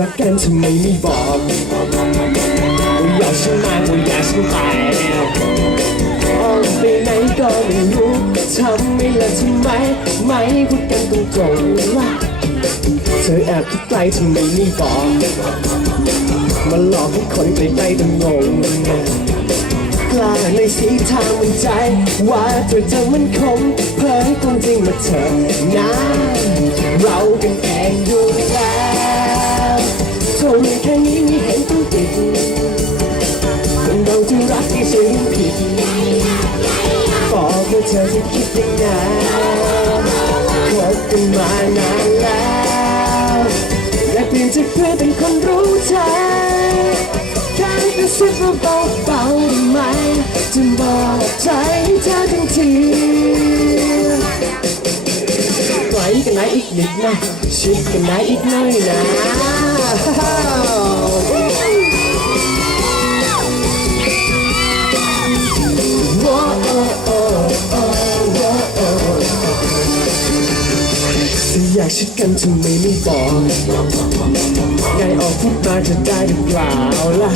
รักกันทำไมไม่บอกว่าอยากฉันมาว่าอยากฉันไปออกไปไหนก็ไม่รู้ทำไม่ละทำไม ไม่พูดกันตรงๆว่าเธอแอบคิดไกลทำไมไม่บอกมาหลอกให้คนใกล้ๆต้งงงกล้าในสีทางมันใจ ว่าเธอมันคงเผยความจริงมาเถอะนะเรากันเองอยู่แล้ว เรีแค่นี้มีเห็นต้องติดคนเราจะรักที่ใช่เรื่องผิดบอกว่าเธอจะคิดยังไงคบกันมานานแล้วและเปลี่ยนจากเพื่อนเป็นคนรู้ใจแค่กระซิบเบาๆเบาได้ไหมจะบอกใจให้เธอทันทีไกลกันไหนอีกนิดนะชิดกันไหนอีกหน่อยนะ ว้าวโอ้โอ้โอ้ว้าวโอ้ถ้าอยากชิดกันทำไมไม่บอกไงออกพูดมาจะได้หรือเปล่าล่ะ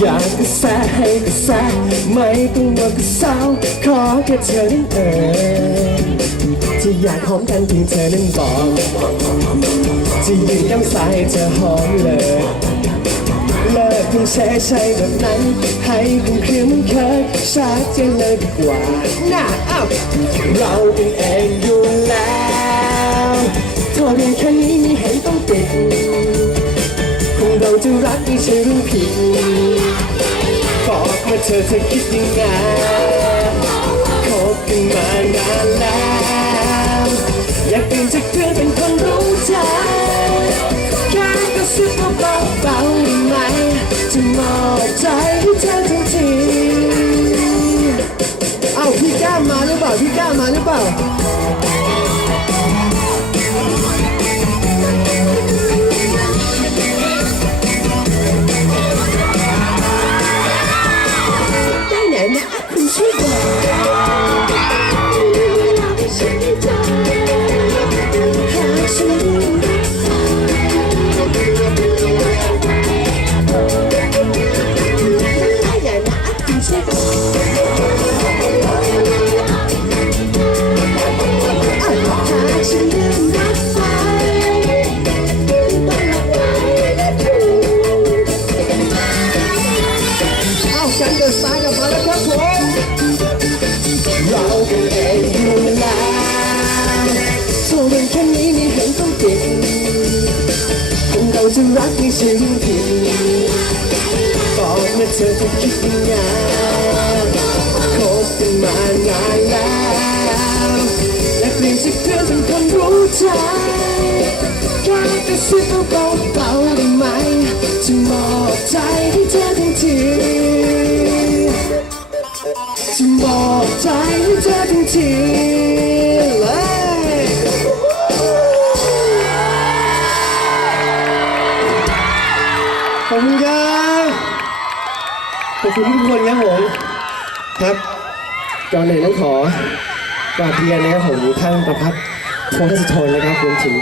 อยากกระแสให้กระแสไม่ต้องมากระเซาขอแค่เธอนั้นเองที่อยากหอมกันเพียงเธอนั้นบอก จะยืนย้ำสายให้เธอหอมเลย เลิกเพิ่งแช่ใช่แบบนั้น ให้คุณเคลียร์มันเคยชัดเจนเลยดีกว่าน่าอ้าวเราเป็นเองอยู่แล้วโทษเพียงแค่นี้มีเห็นต้องติดคงเราจะรักไม่ใช่เรื่องผิดบอกมาเธอเธอคิดยังไงคบกันมา อกใจให้เธอทันทีเอ้าพี่ก้ามมาหรือเปล่าพี่ก้ามมาหรือเปล่า จะรักในสิ่งที่บอกมาเธอจะคิดยังไงคบกันมานานแล้วและเปลี่ยนจากเพื่อเป็นคนรู้ใจแค่กระซิบเบาๆเบาได้ไหมจะมอบใจให้เธอทันทีจะบอกใจให้เธอทันที อบคุณทุกคนครับผมครับก่อนหนึ่งต้องขอกราบเรียนนะครับผมท่านประพัฒน์โพธิสุทนนะครับรวมถึง